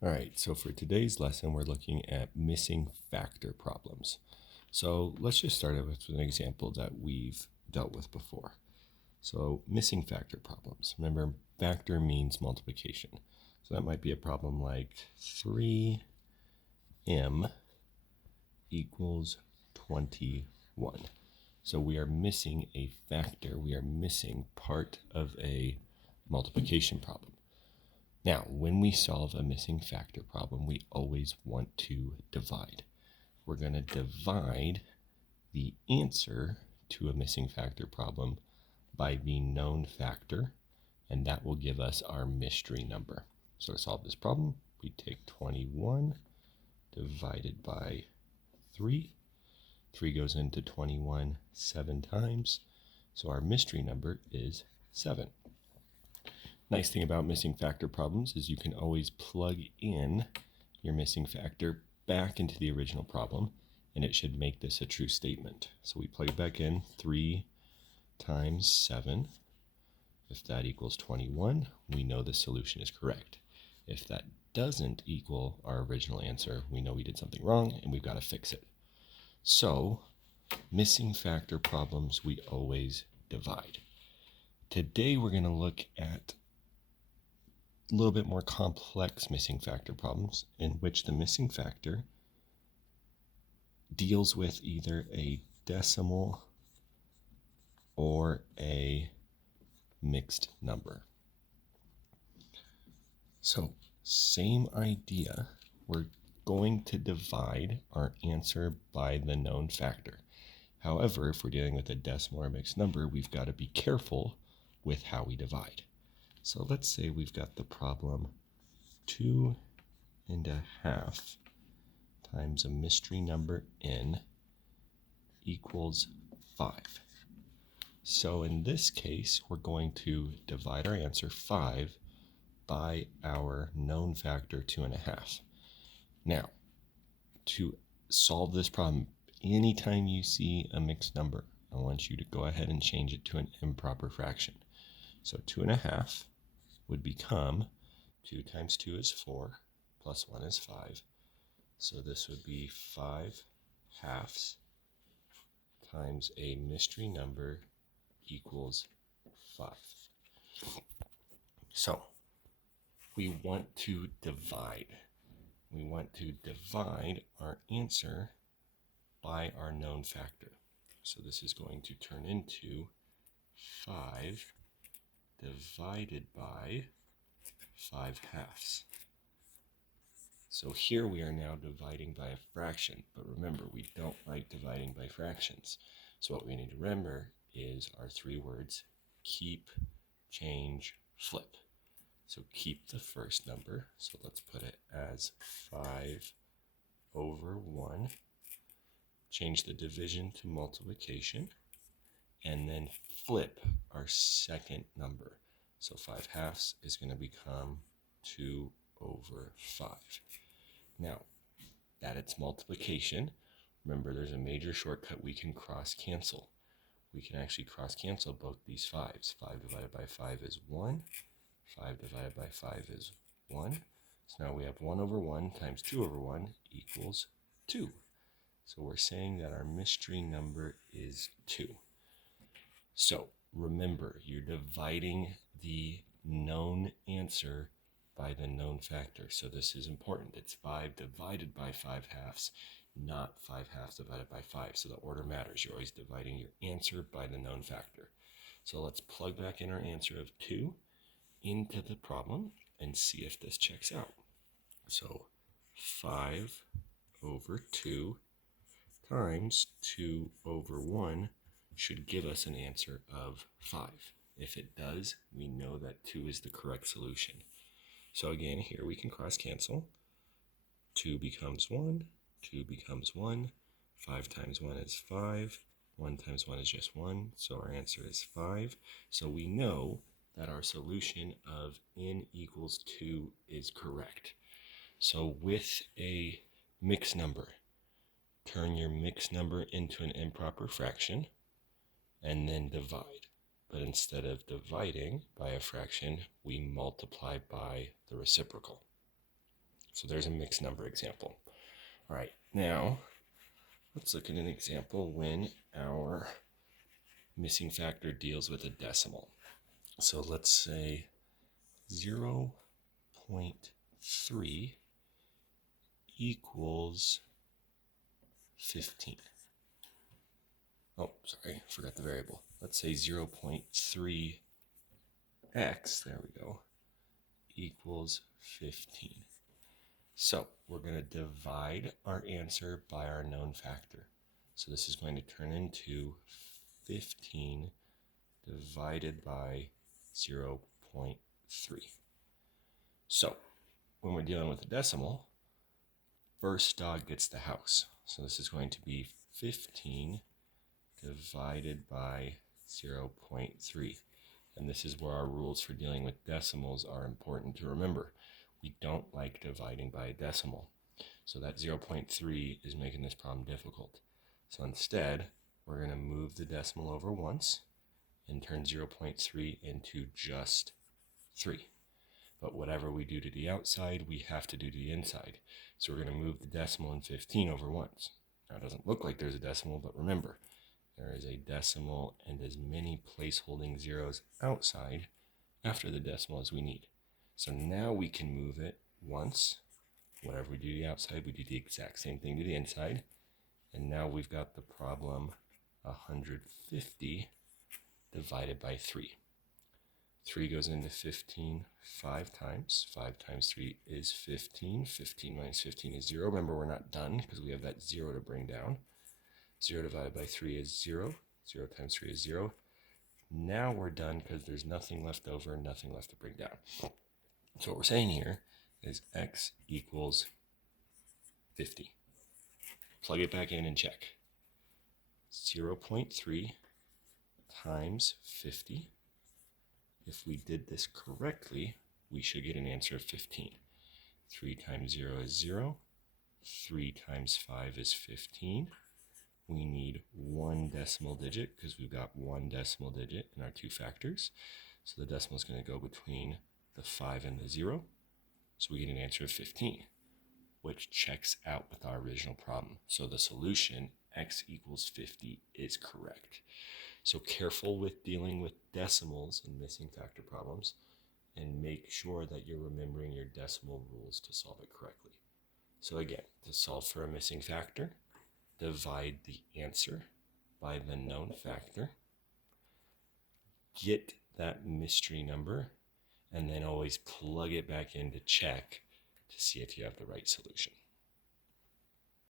All right, so for today's lesson, we're looking at missing factor problems. So let's just start with an example that we've dealt with before. So missing factor problems. Remember, factor means multiplication. So that might be a problem like 3m equals 21. So we are missing a factor. We are missing part of a multiplication problem. Now, when we solve a missing factor problem, we always want to divide. We're going to divide the answer to a missing factor problem by the known factor, and that will give us our mystery number. So to solve this problem, we take 21 divided by 3. 3 goes into 21 7 times, so our mystery number is 7. Nice thing about missing factor problems is you can always plug in your missing factor back into the original problem, and it should make this a true statement. So we plug it back in, 3 times 7. If that equals 21, we know the solution is correct. If that doesn't equal our original answer, we know we did something wrong and we've got to fix it. So, missing factor problems, we always divide. Today we're going to look at a little bit more complex missing factor problems in which the missing factor deals with either a decimal or a mixed number. So, same idea. We're going to divide our answer by the known factor. However, if we're dealing with a decimal or mixed number, we've got to be careful with how we divide. So let's say we've got the problem 2.5 times a mystery number n equals 5. So in this case, we're going to divide our answer 5 by our known factor 2.5. Now, to solve this problem, anytime you see a mixed number, I want you to go ahead and change it to an improper fraction. So 2.5 would become 2 times 2 is 4, plus 1 is 5. So this would be 5 halves times a mystery number equals 5. So we want to divide. We want to divide our answer by our known factor. So this is going to turn into 5 divided by 5 halves. So here we are now dividing by a fraction, but remember, we don't like dividing by fractions. So what we need to remember is our 3 words: keep, change, flip. So keep the first number, so let's put it as 5 over 1. Change the division to multiplication, and then flip our second number. So 5 halves is going to become 2 over 5. Now, that it's multiplication, remember there's a major shortcut. We can cross cancel. We can actually cross cancel both these 5s. 5 divided by 5 is 1. 5 divided by 5 is 1. So now we have 1 over 1 times 2 over 1 equals 2. So we're saying that our mystery number is 2. So remember, you're dividing the known answer by the known factor. So this is important. It's 5 divided by 5 halves, not 5 halves divided by 5. So the order matters. You're always dividing your answer by the known factor. So let's plug back in our answer of 2 into the problem and see if this checks out. So 5 over 2 times 2 over 1 should give us an answer of 5. If it does, we know that 2 is the correct solution. So again, here we can cross cancel. 2 becomes 1, 2 becomes 1, 5 times 1 is 5, 1 times 1 is just 1, so our answer is 5. So we know that our solution of n equals 2 is correct. So with a mixed number, turn your mixed number into an improper fraction and then divide. But instead of dividing by a fraction, we multiply by the reciprocal. So there's a mixed number example. All right, now let's look at an example when our missing factor deals with a decimal. So let's say 0.3 equals 15. Oh, sorry, forgot the variable. Let's say 0.3x, there we go, equals 15. So we're going to divide our answer by our known factor. So this is going to turn into 15 divided by 0.3. So when we're dealing with a decimal, first dog gets the house. So this is going to be 15 divided by 0.3. And this is where our rules for dealing with decimals are important to remember. We don't like dividing by a decimal. So that 0.3 is making this problem difficult. So instead, we're going to move the decimal over once and turn 0.3 into just 3. But whatever we do to the outside, we have to do to the inside. So we're going to move the decimal in 15 over once. Now it doesn't look like there's a decimal, but remember, there is a decimal and as many place-holding zeros outside after the decimal as we need. So now we can move it once. Whatever we do to the outside, we do the exact same thing to the inside. And now we've got the problem 150 divided by 3. 3 goes into 15 5 times. 5 times 3 is 15. 15 minus 15 is 0. Remember, we're not done because we have that 0 to bring down. 0 divided by 3 is 0. 0 times 3 is 0. Now we're done because there's nothing left over and nothing left to bring down. So what we're saying here is x equals 50. Plug it back in and check. 0.3 times 50. If we did this correctly, we should get an answer of 15. 3 times 0 is 0. 3 times 5 is 15. We need one decimal digit because we've got one decimal digit in our two factors. So the decimal is going to go between the 5 and the 0. So we get an answer of 15, which checks out with our original problem. So the solution, x equals 50, is correct. So careful with dealing with decimals and missing factor problems, and make sure that you're remembering your decimal rules to solve it correctly. So again, to solve for a missing factor, divide the answer by the known factor, get that mystery number, and then always plug it back in to check to see if you have the right solution.